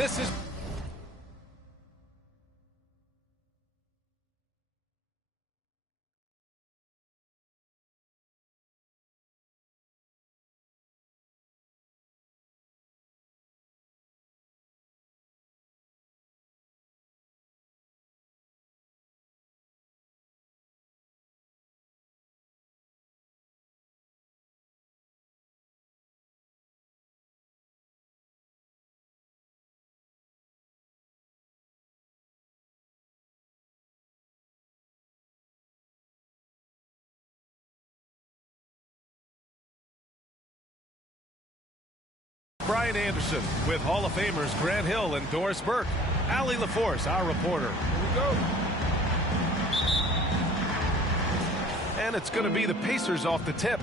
This is Brian Anderson with Hall of Famers Grant Hill and Doris Burke. Allie LaForce, our reporter. Here we go. And it's going to be the Pacers off the tip.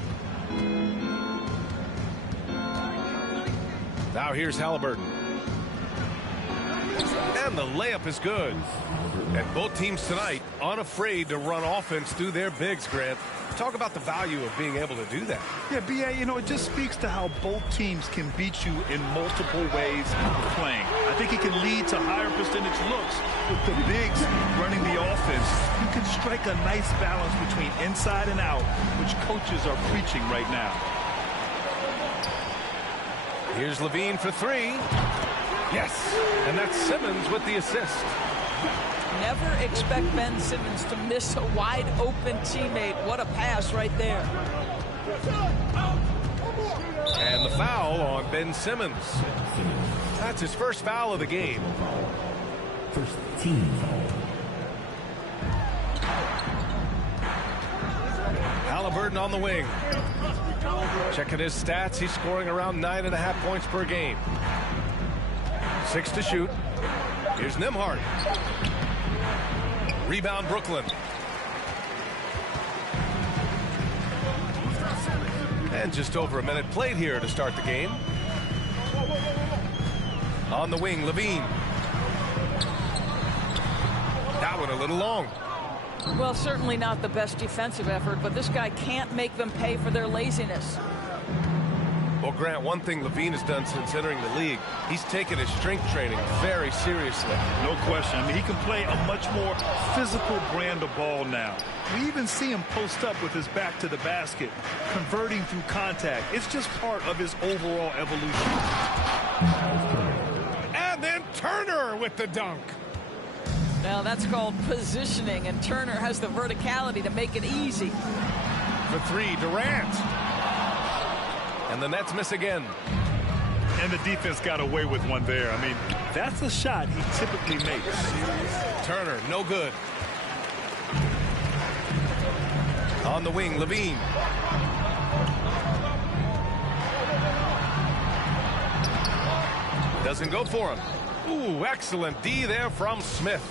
Now here's Halliburton. And the layup is good. And both teams tonight unafraid to run offense through their bigs, Grant. Talk about the value of being able to do that. Yeah, B.A., you know, it just speaks to how both teams can beat you in multiple ways of playing. I think it can lead to higher percentage looks with the bigs running the offense. You can strike a nice balance between inside and out, which coaches are preaching right now. Here's Levine for three. Yes, and that's Simmons with the assist. Never expect Ben Simmons to miss a wide-open teammate. What a pass right there. And the foul on Ben Simmons. That's his first foul of the game. First team foul. Halliburton on the wing. Checking his stats, he's scoring around 9.5 points per game. 6 to shoot. Here's Nembhard. Rebound, Brooklyn. And just over a minute played here to start the game. On the wing, Levine. That one a little long. Well, certainly not the best defensive effort, but this guy can't make them pay for their laziness. Well, Grant, one thing Levine has done since entering the league, he's taken his strength training very seriously. No question. I mean, he can play a much more physical brand of ball now. We even see him post up with his back to the basket, converting through contact. It's just part of his overall evolution. And then Turner with the dunk. Now, that's called positioning, and Turner has the verticality to make it easy. For three, Durant. And the Nets miss again. And the defense got away with one there. I mean, that's a shot he typically makes. Turner, no good. On the wing, Levine. Doesn't go for him. Ooh, excellent D there from Smith.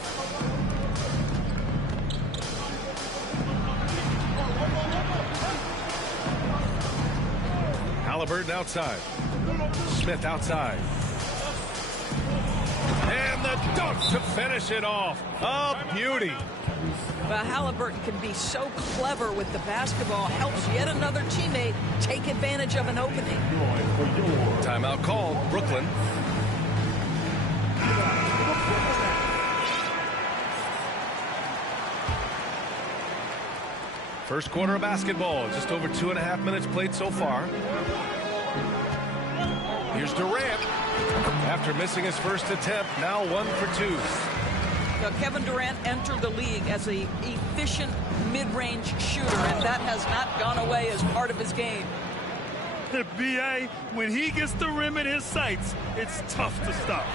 Halliburton outside. Smith outside. And the dunk to finish it off. A beauty. But Halliburton can be so clever with the basketball. Helps yet another teammate take advantage of an opening. Timeout called. Brooklyn. First quarter of basketball. Just over 2.5 minutes played so far. Here's Durant. After missing his first attempt, now 1 for 2. Now, Kevin Durant entered the league as an efficient mid-range shooter, and that has not gone away as part of his game. B.A., when he gets the rim in his sights, it's tough to stop.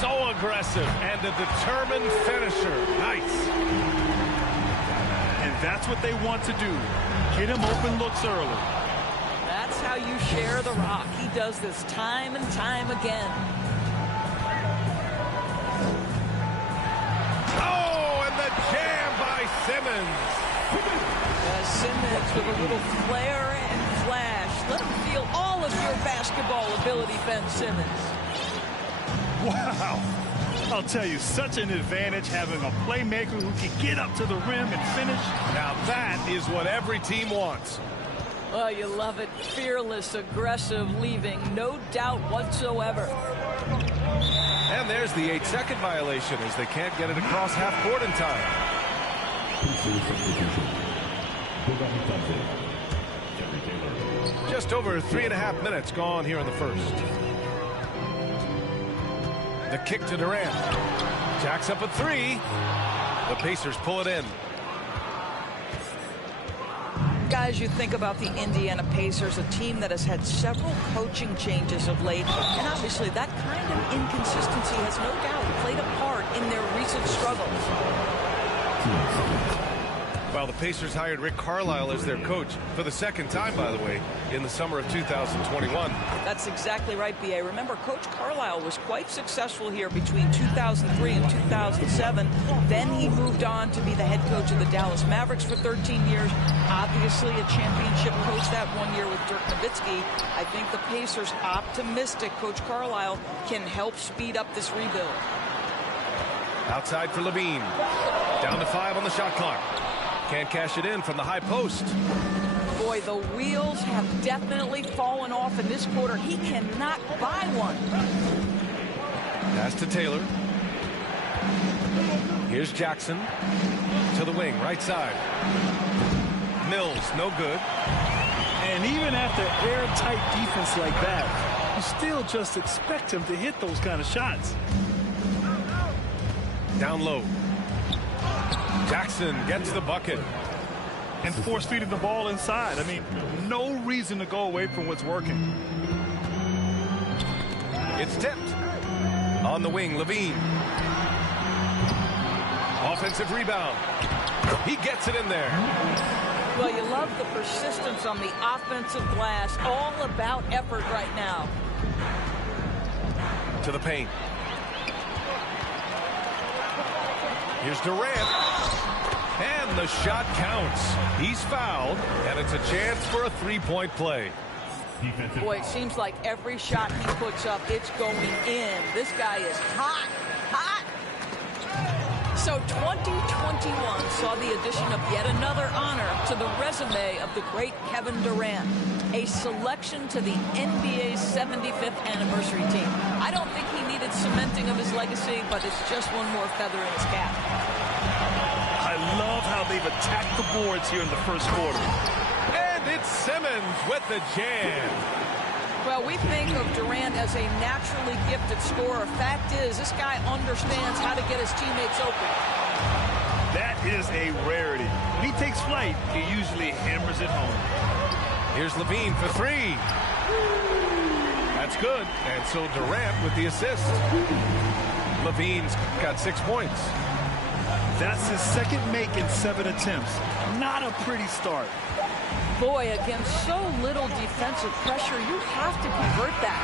So aggressive and a determined finisher. Nice. And that's what they want to do. Get him open looks early. That's how you share the rock. He does this time and time again. Oh, and the jam by Simmons. Simmons with a little flair and flash. Let him feel all of your basketball ability, Ben Simmons. Wow. I'll tell you, such an advantage having a playmaker who can get up to the rim and finish. Now that is what every team wants. Oh, you love it. Fearless, aggressive, leaving. No doubt whatsoever. And there's the 8-second violation as they can't get it across half court in time. Just over 3.5 minutes gone here in the first. The kick to Durant. Jacks up a three. The Pacers pull it in. Guys, you think about the Indiana Pacers, a team that has had several coaching changes of late, and obviously that kind of inconsistency has no doubt played a part in their recent struggles. Well, the Pacers hired Rick Carlisle as their coach for the second time, by the way, in the summer of 2021. That's exactly right, B.A. Remember, Coach Carlisle was quite successful here between 2003 and 2007. Then he moved on to be the head coach of the Dallas Mavericks for 13 years. Obviously a championship coach that 1 year with Dirk Nowitzki. I think the Pacers optimistic Coach Carlisle can help speed up this rebuild. Outside for Levine. Down to 5 on the shot clock. Can't cash it in from the high post. Boy, the wheels have definitely fallen off in this quarter. He cannot buy one. Pass to Taylor. Here's Jackson to the wing, right side. Mills, no good. And even after airtight defense like that, you still just expect him to hit those kind of shots. Down low. Jackson gets the bucket. And force-feeding the ball inside. I mean, no reason to go away from what's working. It's tipped. On the wing, Levine. Offensive rebound. He gets it in there. Well, you love the persistence on the offensive glass. All about effort right now. To the paint. Here's Durant. And the shot counts. He's fouled, and it's a chance for a three-point play. Boy, it seems like every shot he puts up, it's going in. This guy is hot, hot. So 2021 saw the addition of yet another honor to the resume of the great Kevin Durant, a selection to the NBA's 75th anniversary team. I don't think he needed cementing of his legacy, but it's just one more feather in his cap. I love how they've attacked the boards here in the first quarter. And it's Simmons with the jam. Well, we think of Durant as a naturally gifted scorer. Fact is, this guy understands how to get his teammates open. That is a rarity. When he takes flight, he usually hammers it home. Here's Levine for three. That's good. And so Durant with the assist. Levine's got 6 points. That's his second make in 7 attempts. Not a pretty start. Boy, against so little defensive pressure, you have to convert that.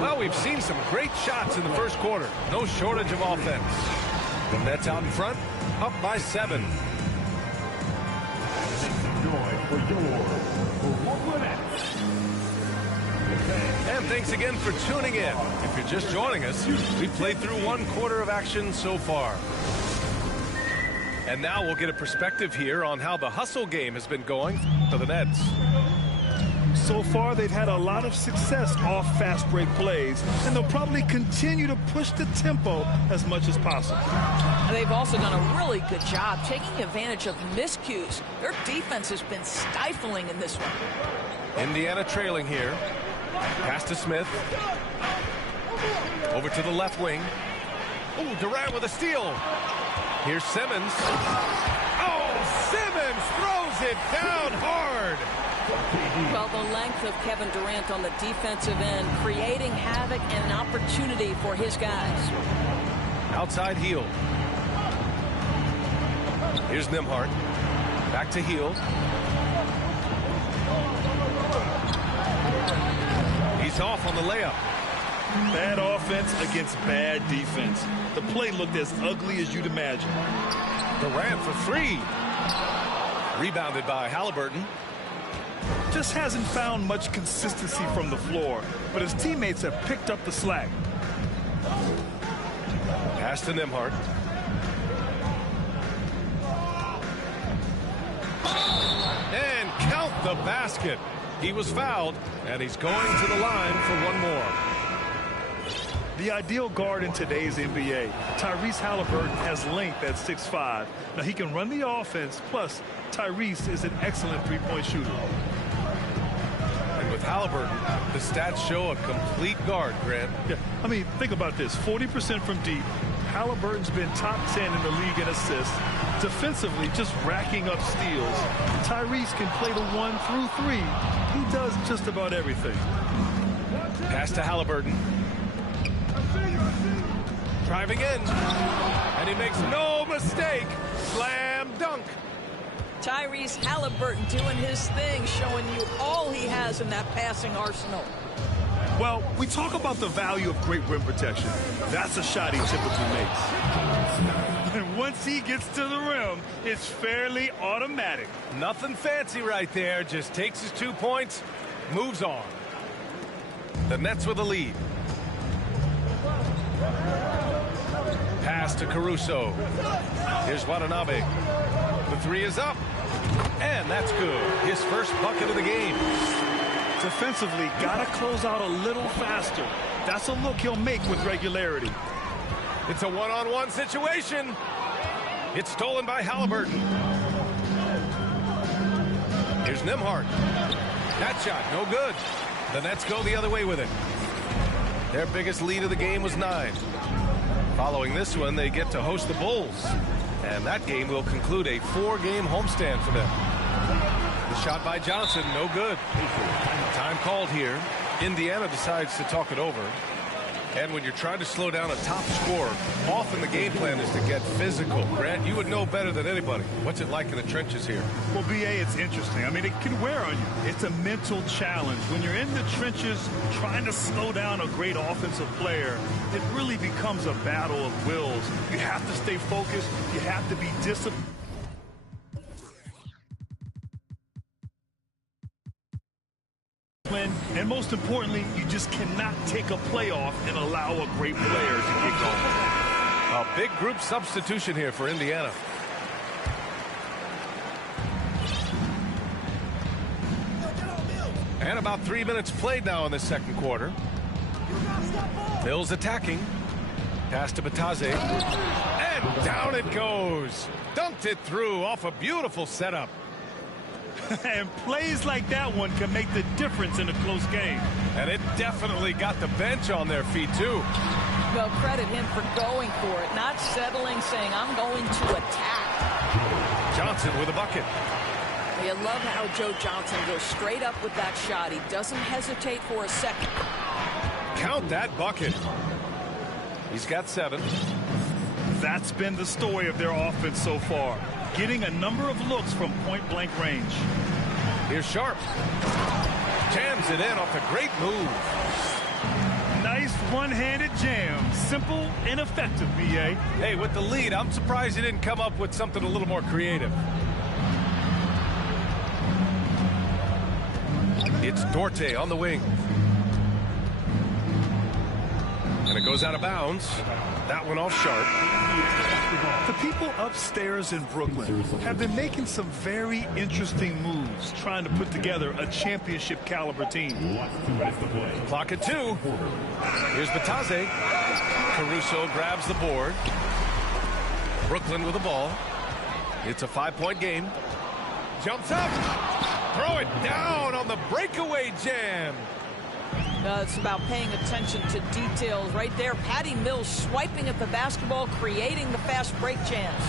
Well, we've seen some great shots in the first quarter. No shortage of offense. The Nets out in front, up by 7. And thanks again for tuning in. If you're just joining us, we've played through 1 quarter of action so far. And now we'll get a perspective here on how the hustle game has been going for the Nets. So far, they've had a lot of success off fast break plays, and they'll probably continue to push the tempo as much as possible. They've also done a really good job taking advantage of miscues. Their defense has been stifling in this one. Indiana trailing here. Pass to Smith. Over to the left wing. Oh, Durant with a steal. Here's Simmons. Oh, Simmons throws it down hard. Well, the length of Kevin Durant on the defensive end, creating havoc and an opportunity for his guys. Outside Hield. Here's Nembhard. Back to Hield. He's off on the layup. Bad offense against bad defense. The play looked as ugly as you'd imagine. Durant for three. Rebounded by Halliburton. Just hasn't found much consistency from the floor, but his teammates have picked up the slack. Pass to the basket. He was fouled, and he's going to the line for one more. The ideal guard in today's NBA, Tyrese Halliburton, has length at 6'5". Now, he can run the offense, plus Tyrese is an excellent three-point shooter. And with Halliburton, the stats show a complete guard, Grant. Yeah, I mean, think about this. 40% from deep. Halliburton's been top 10 in the league in assists. Defensively, just racking up steals. Tyrese can play the 1 through 3. He does just about everything. Pass to Halliburton. Driving in, and he makes no mistake. Slam dunk. Tyrese Halliburton doing his thing, showing you all he has in that passing arsenal. Well, we talk about the value of great rim protection. That's a shot he typically makes. And once he gets to the rim, it's fairly automatic. Nothing fancy right there. Just takes his 2 points, moves on. The Nets with the lead. Pass to Caruso. Here's Watanabe. The three is up. And that's good. His first bucket of the game. Defensively, gotta close out a little faster. That's a look he'll make with regularity. It's a one-on-one situation. It's stolen by Halliburton. Here's Nembhard. That shot, no good. The Nets go the other way with it. Their biggest lead of the game was 9. Following this one, they get to host the Bulls. And that game will conclude a 4-game homestand for them. The shot by Johnson, no good. Time called here. Indiana decides to talk it over. And when you're trying to slow down a top scorer, often the game plan is to get physical. Grant, you would know better than anybody. What's it like in the trenches here? Well, B.A., it's interesting. I mean, it can wear on you. It's a mental challenge. When you're in the trenches trying to slow down a great offensive player, it really becomes a battle of wills. You have to stay focused. You have to be disciplined. And most importantly, you just cannot take a play off and allow a great player to get going. A big group substitution here for Indiana. And about 3 minutes played now in the second quarter. Mills attacking. Pass to Batadze. And down it goes. Dunked it through off a beautiful setup. And plays like that one can make the difference in a close game. And it definitely got the bench on their feet, too. Well, credit him for going for it, not settling, saying, I'm going to attack. Johnson with a bucket. You love how Joe Johnson goes straight up with that shot. He doesn't hesitate for a second. Count that bucket. He's got 7. That's been the story of their offense so far. Getting a number of looks from point-blank range. Here's Sharp. Jams it in off a great move. Nice one-handed jam. Simple and effective, B.A. Hey, with the lead, I'm surprised he didn't come up with something a little more creative. It's Dorte on the wing. And it goes out of bounds. That one off Sharp. The people upstairs in Brooklyn have been making some very interesting moves, trying to put together a championship caliber team. Clock at 2. Here's Batadze. Caruso grabs the board. Brooklyn with the ball. It's a 5-point game. Jumps up. Throw it down on the breakaway jam. It's about paying attention to details right there. Patty Mills swiping at the basketball, creating the fast break chance.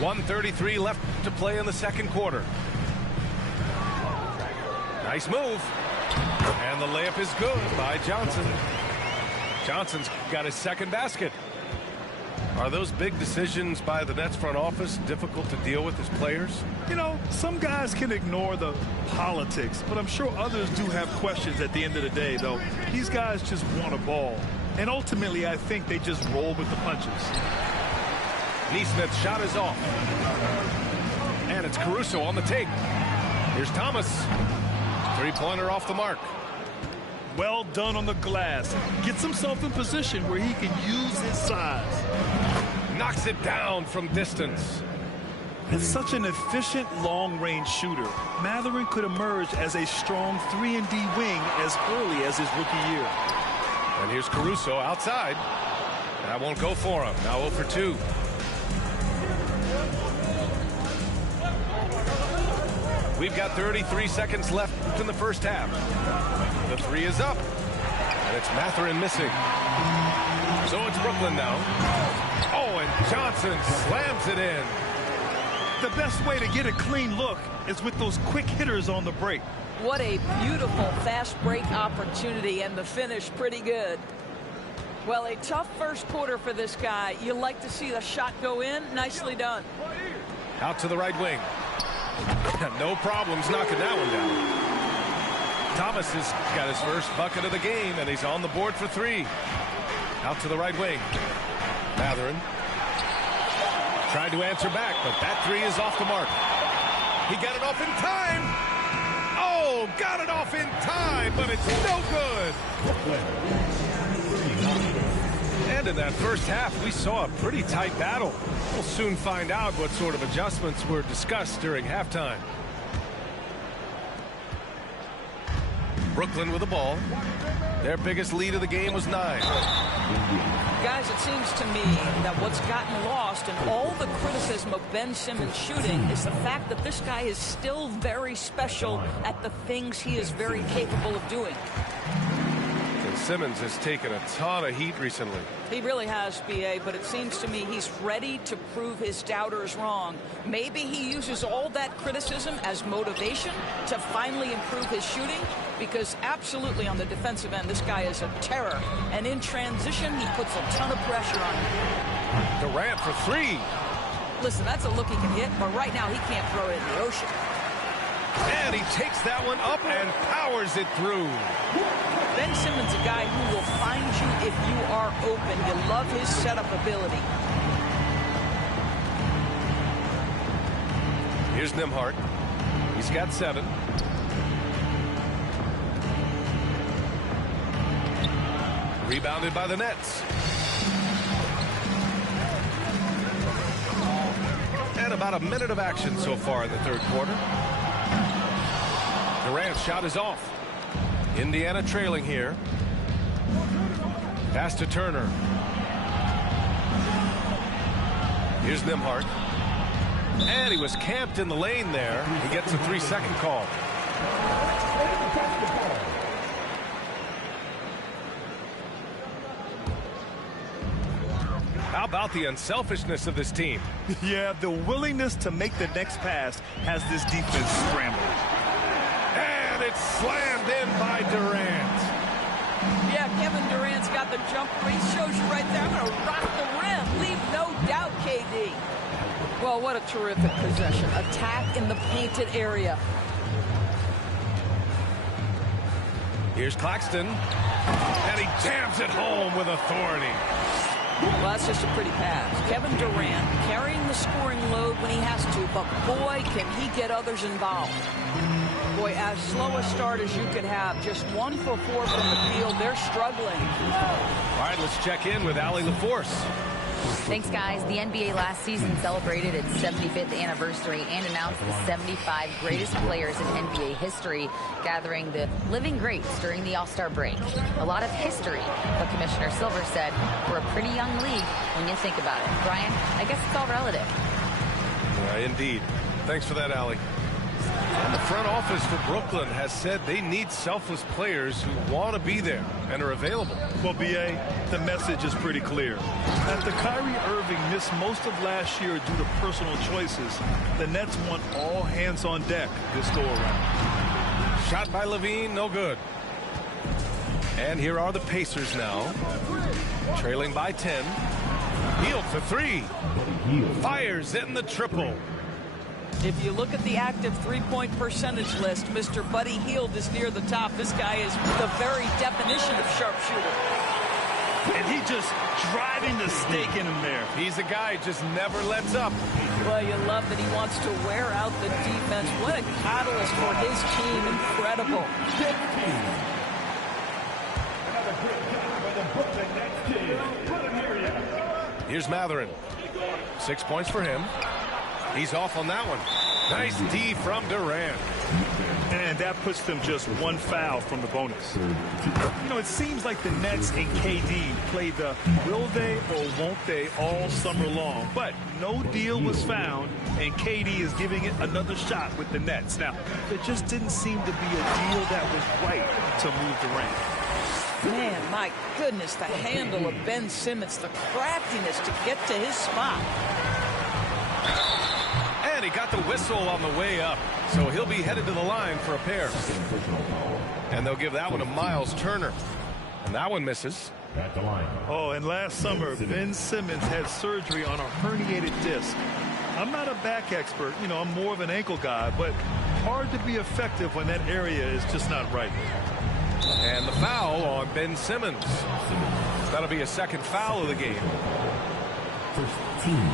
.133 left to play in the second quarter. Nice move. And the layup is good by Johnson. Johnson's got his second basket. Are those big decisions by the Nets front office difficult to deal with as players? You know, some guys can ignore the politics, but I'm sure others do have questions at the end of the day, though. These guys just want a ball. And ultimately, I think they just roll with the punches. Neesmith's shot is off. And it's Caruso on the take. Here's Thomas. Three-pointer off the mark. Well done on the glass. Gets himself in position where he can use his size. Knocks it down from distance. It's such an efficient long-range shooter. Mathurin could emerge as a strong 3-and-D wing as early as his rookie year. And here's Caruso outside. That won't go for him. Now 0 for 2. We've got 33 seconds left in the first half. The 3 is up. And it's Mathurin missing. So it's Brooklyn now. Oh, and Johnson slams it in. The best way to get a clean look is with those quick hitters on the break. What a beautiful fast break opportunity, and the finish pretty good. Well, a tough first quarter for this guy. You like to see the shot go in. Nicely done. Out to the right wing. No problems knocking that one down. Thomas has got his first bucket of the game, and he's on the board for 3. Out to the right wing. Mathurin tried to answer back, but that 3 is off the mark. He got it off in time. Oh, got it off in time, but it's no good. And in that first half, we saw a pretty tight battle. We'll soon find out what sort of adjustments were discussed during halftime. Brooklyn with the ball. Their biggest lead of the game was 9. Guys, it seems to me that what's gotten lost in all the criticism of Ben Simmons shooting is the fact that this guy is still very special at the things he is very capable of doing. And Simmons has taken a ton of heat recently. He really has, B.A., but it seems to me he's ready to prove his doubters wrong. Maybe he uses all that criticism as motivation to finally improve his shooting, because absolutely on the defensive end, this guy is a terror. And in transition, he puts a ton of pressure on him. Durant for 3. Listen, that's a look he can hit, but right now he can't throw it in the ocean. And he takes that one up and powers it through. Ben Simmons, a guy who will find you if you are open. You love his setup ability. Here's Nembhard. He's got 7. Rebounded by the Nets. And about a minute of action so far in the third quarter. Durant's shot is off. Indiana trailing here. Pass to Turner. Here's Nembhard. And he was camped in the lane there. He gets a 3-second call. How about the unselfishness of this team? Yeah, the willingness to make the next pass has this defense scrambled. And it's slammed in by Durant. Yeah, Kevin Durant's got the jumper. He shows you right there. I'm going to rock the rim. Leave no doubt, KD. Well, what a terrific possession. Attack in the painted area. Here's Claxton. And he jams it home with authority. Well, that's just a pretty pass. Kevin Durant carrying the scoring load when he has to, but boy, can he get others involved. Boy, as slow a start as you could have, just 1 for 4 from the field. They're struggling. All right, let's check in with Allie LaForce. Thanks, guys. The NBA last season celebrated its 75th anniversary and announced the 75 greatest players in NBA history, gathering the living greats during the All-Star break. A lot of history, but Commissioner Silver said we're a pretty young league when you think about it. Brian, I guess it's all relative. Indeed. Thanks for that, Allie. And the front office for Brooklyn has said they need selfless players who want to be there and are available. Well, B.A., the message is pretty clear. After Kyrie Irving missed most of last year due to personal choices, the Nets want all hands on deck this go-around. Shot by Levine, no good. And here are the Pacers now, trailing by 10. Hield for 3. Fires in the triple. If you look at the active three-point percentage list, Mr. Buddy Hield is near the top. This guy is the very definition of sharpshooter. And he just driving the stake in him there. He's a guy who just never lets up. Well, you love that he wants to wear out the defense. What a catalyst for his team. Incredible. Here's Mathurin. 6 points for him. He's off on that one. Nice D from Durant. And that puts them just one foul from the bonus. You know, it seems like the Nets and KD play the will they or won't they all summer long. But no deal was found, and KD is giving it another shot with the Nets. Now, there just didn't seem to be a deal that was right to move Durant. Man, my goodness, the handle of Ben Simmons, the craftiness to get to his spot. And he got the whistle on the way up, so he'll be headed to the line for a pair. And they'll give that one to Miles Turner. And that one misses. At the line. Oh, and last summer, Ben Simmons had surgery on a herniated disc. I'm not a back expert, you know, I'm more of an ankle guy, but hard to be effective when that area is just not right. And the foul on Ben Simmons. That'll be a second foul of the game. First team.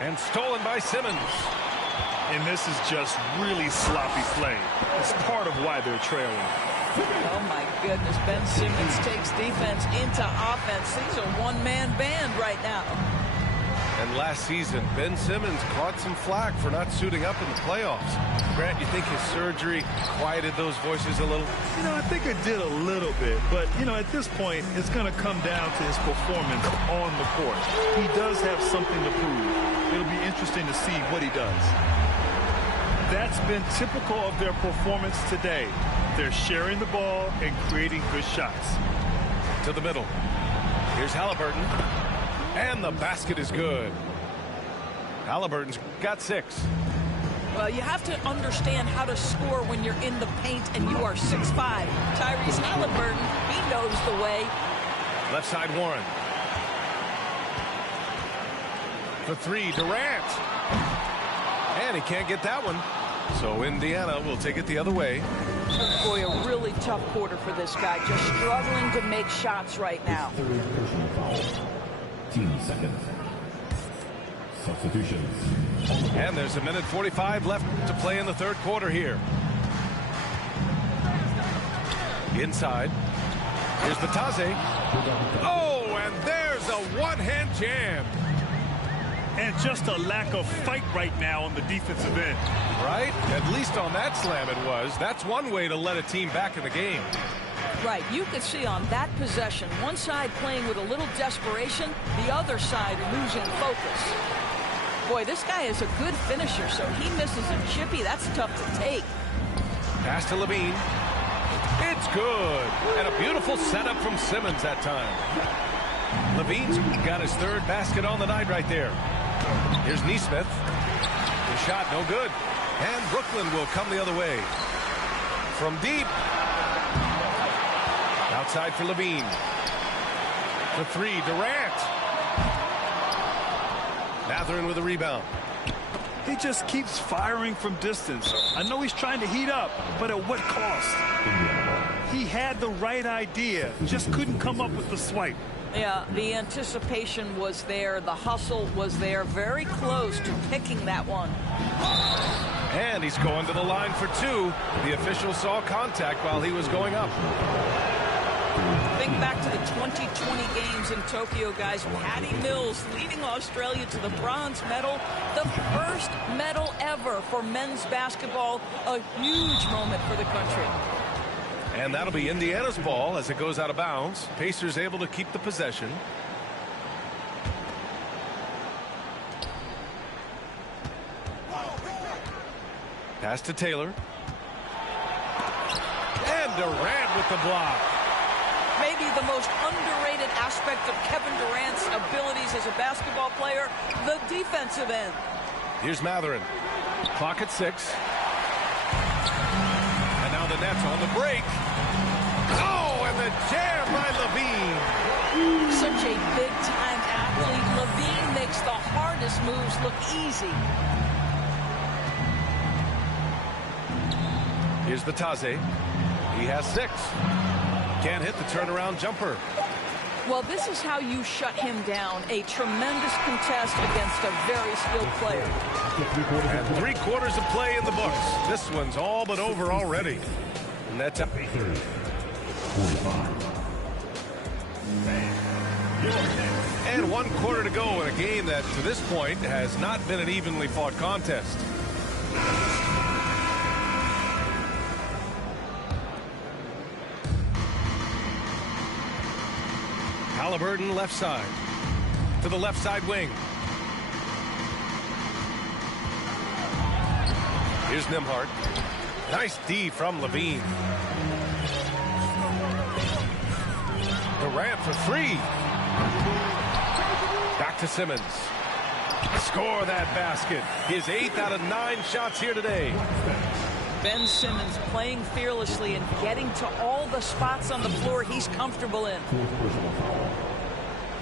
And stolen by Simmons. And this is just really sloppy play. It's part of why they're trailing. Oh, my goodness. Ben Simmons takes defense into offense. He's a one-man band right now. And last season, Ben Simmons caught some flack for not suiting up in the playoffs. Grant, you think his surgery quieted those voices a little? You know, I think it did a little bit. But, you know, at this point, it's going to come down to his performance on the court. He does have something to prove. It'll be interesting to see what he does. That's been typical of their performance today. They're sharing the ball and creating good shots. To the middle. Here's Halliburton. And the basket is good. Halliburton's got 6. Well, you have to understand how to score when you're in the paint and you are 6'5". Tyrese Halliburton, he knows the way. Left side, Warren. For 3, Durant. And he can't get that one. So Indiana will take it the other way. Boy, a really tough quarter for this guy. Just struggling to make shots right now. Third personal foul. Team seconds. Substitutions. And there's 1:45 left to play in the third quarter here. Inside. Here's Batase. Oh, and there's a one-hand jam. And just a lack of fight right now on the defensive end. Right? At least on that slam it was. That's one way to let a team back in the game. Right, you could see on that possession, one side playing with a little desperation, the other side losing focus. Boy, this guy is a good finisher, so he misses a chippy. That's tough to take. Pass to Levine. It's good. And a beautiful setup from Simmons that time. Levine's got his 3rd basket on the night right there. Here's Nesmith. The shot no good. And Brooklyn will come the other way. From deep. Outside for Levine. For 3, Durant. Mathurin with a rebound. He just keeps firing from distance. I know he's trying to heat up, but at what cost? He had the right idea, just couldn't come up with the swipe. Yeah, the anticipation was there. The hustle was there. Very close to picking that one. And he's going to the line for 2. The official saw contact while he was going up. Think back to the 2020 games in Tokyo, guys. Patty Mills leading Australia to the bronze medal. The first medal ever for men's basketball. A huge moment for the country. And that'll be Indiana's ball as it goes out of bounds. Pacers able to keep the possession. Pass to Taylor. And Durant with the block. Maybe the most underrated aspect of Kevin Durant's abilities as a basketball player, the defensive end. Here's Mathurin. Clock at 6. And now the Nets on the break. Oh, and the jam by Levine. Such a big-time athlete. Levine makes the hardest moves look easy. Here's Batase. He has 6. Can't hit the turnaround jumper. Well, this is how you shut him down. A tremendous contest against a very skilled player. And 3 quarters of play in the books. This one's all but over already. And that's up. 45. And 1 quarter to go in a game that, to this point, has not been an evenly fought contest. Halliburton left side. To the left side wing. Here's Nembhard. Nice D from Levine. Durant for 3. Back to Simmons. Score that basket. His 8th out of 9 shots here today. Ben Simmons playing fearlessly and getting to all the spots on the floor he's comfortable in. Fourth personal foul.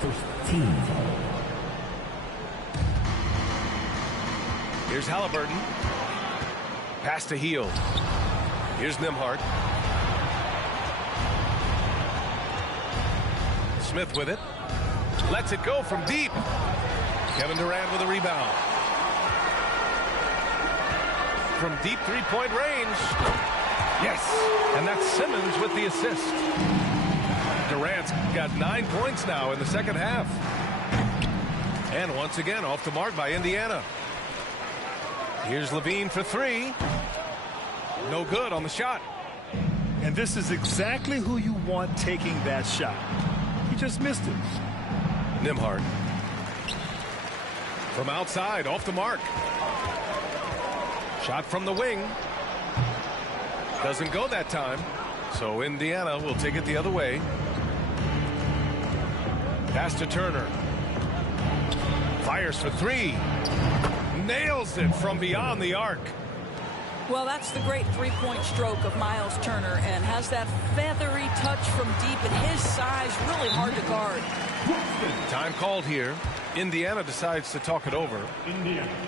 First team foul. Here's Halliburton. Pass to Hield. Here's Nembhard. Smith with it. Lets it go from deep. Kevin Durant with a rebound. From deep three-point range. Yes. And that's Simmons with the assist. Durant's got 9 points now in the second half. And once again off the mark by Indiana. Here's Levine for 3. No good on the shot. And this is exactly who you want taking that shot. He just missed it. Nembhard. From outside, off the mark. Shot from the wing. Doesn't go that time. So Indiana will take it the other way. Pass to Turner. Fires for 3. Nails it from beyond the arc. Well, that's the great three-point stroke of Miles Turner, and has that feathery touch from deep, and his size really hard to guard. Time called here. Indiana decides to talk it over.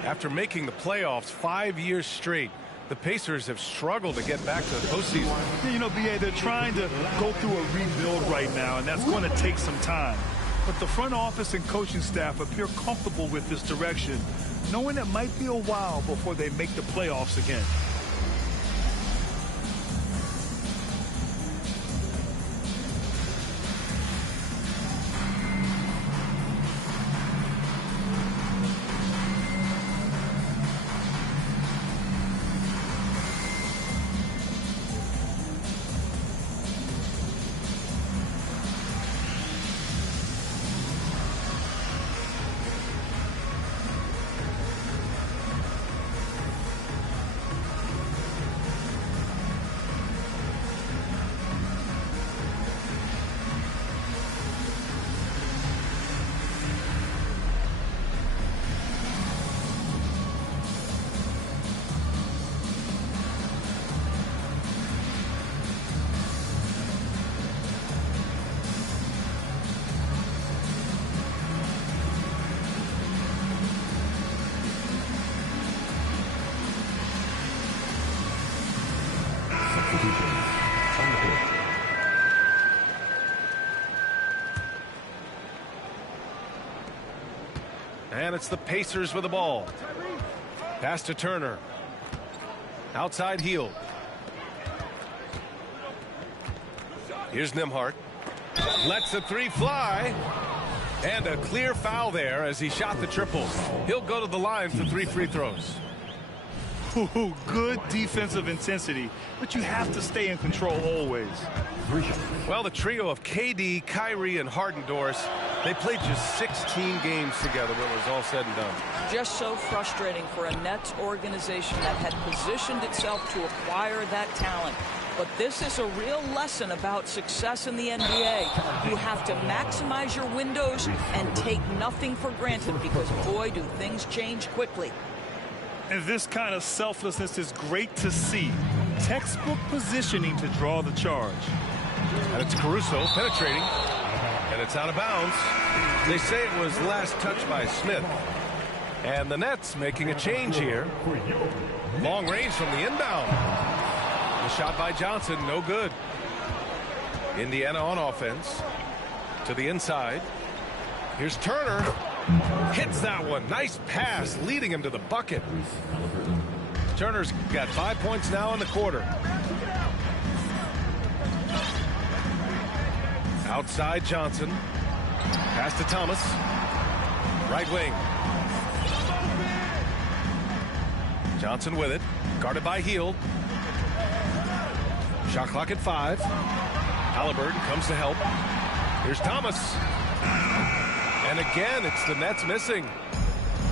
After making the playoffs 5 years straight, the Pacers have struggled to get back to the postseason. You know, B.A., they're trying to go through a rebuild right now, and that's going to take some time. But the front office and coaching staff appear comfortable with this direction, knowing it might be a while before they make the playoffs again. And it's the Pacers with the ball. Pass to Turner. Outside Hield. Here's Nembhard. Lets the 3 fly. And a clear foul there as he shot the triple. He'll go to the line for 3 free throws. Ooh, good defensive intensity, but you have to stay in control always. Well, the trio of KD, Kyrie, and Harden-Doris, they played just 16 games together when it was all said and done. Just so frustrating for a Nets organization that had positioned itself to acquire that talent. But this is a real lesson about success in the NBA. You have to maximize your windows and take nothing for granted, because, boy, do things change quickly. And this kind of selflessness is great to see. Textbook positioning to draw the charge. And it's Caruso penetrating. And it's out of bounds. They say it was last touched by Smith. And the Nets making a change here. Long range from the inbound. The shot by Johnson, no good. Indiana on offense. To the inside. Here's Turner. Hits that one. Nice pass, leading him to the bucket. Turner's got 5 points now in the quarter. Outside Johnson. Pass to Thomas. Right wing. Johnson with it. Guarded by Hield. Shot clock at 5. Halliburton comes to help. Here's Thomas. And again, it's the Nets missing.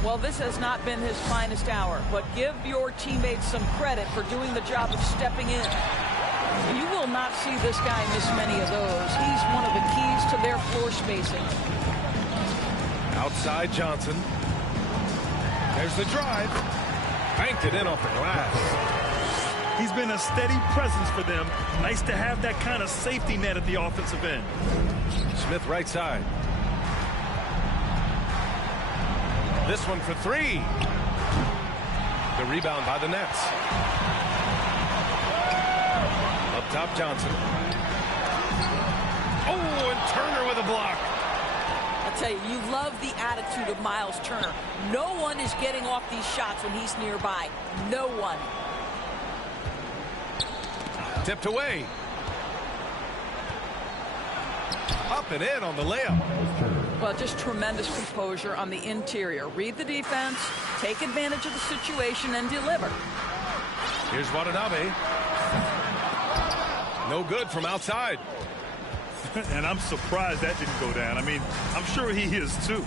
Well, this has not been his finest hour, but give your teammates some credit for doing the job of stepping in. You will not see this guy miss many of those. He's one of the keys to their floor spacing. Outside Johnson. There's the drive. Banked it in off the glass. He's been a steady presence for them. Nice to have that kind of safety net at the offensive end. Smith right side. This one for 3. The rebound by the Nets. Up top, Johnson. Oh, and Turner with a block. I'll tell you, you love the attitude of Miles Turner. No one is getting off these shots when he's nearby. No one. Tipped away. Up and in on the layup. Well, just tremendous composure on the interior. Read the defense, take advantage of the situation, and deliver. Here's Watanabe. No good from outside. And I'm surprised that didn't go down. I mean, I'm sure he is too.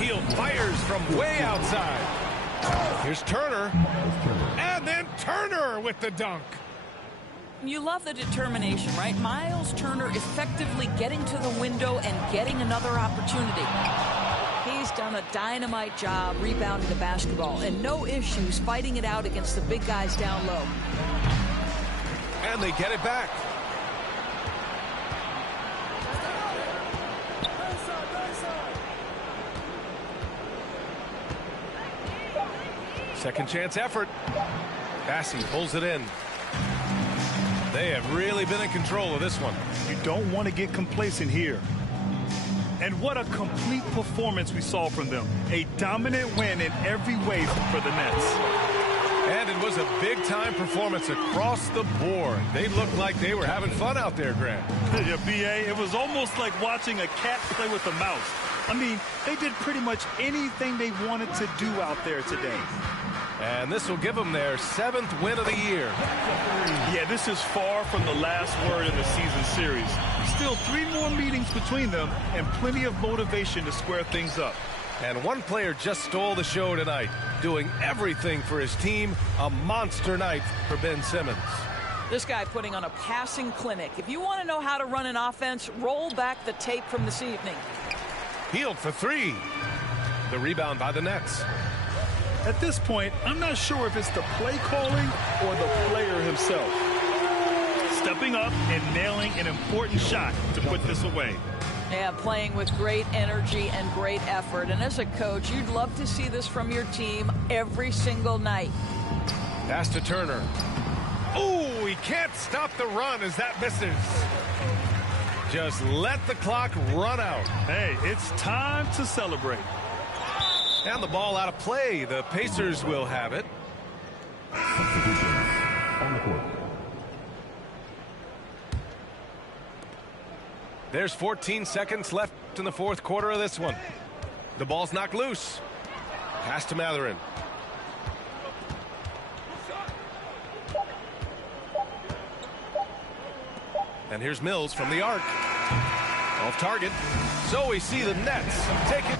Hield fires from way outside. Here's Turner. And then Turner with the dunk. You love the determination, right? Miles Turner effectively getting to the window and getting another opportunity. He's done a dynamite job rebounding the basketball and no issues fighting it out against the big guys down low. And they get it back. Second chance effort. Bassey pulls it in. They have really been in control of this one. You don't want to get complacent here. And what a complete performance we saw from them. A dominant win in every way for the Nets. And it was a big-time performance across the board. They looked like they were having fun out there, Grant. Yeah, B.A., it was almost like watching a cat play with a mouse. I mean, they did pretty much anything they wanted to do out there today. And this will give them their 7th win of the year. Yeah, this is far from the last word in the season series. Still 3 more meetings between them and plenty of motivation to square things up. And one player just stole the show tonight, doing everything for his team. A monster night for Ben Simmons. This guy putting on a passing clinic. If you want to know how to run an offense, roll back the tape from this evening. Hield for 3. The rebound by the Nets. At this point, I'm not sure if it's the play calling or the player himself. Stepping up and nailing an important shot to put this away. Yeah, playing with great energy and great effort. And as a coach, you'd love to see this from your team every single night. Pass to Turner. Oh, he can't stop the run as that misses. Just let the clock run out. Hey, it's time to celebrate. And the ball out of play. The Pacers will have it. On the court. There's 14 seconds left in the 4th quarter of this one. The ball's knocked loose. Pass to Mathurin. And here's Mills from the arc. Off target. So we see the Nets take it.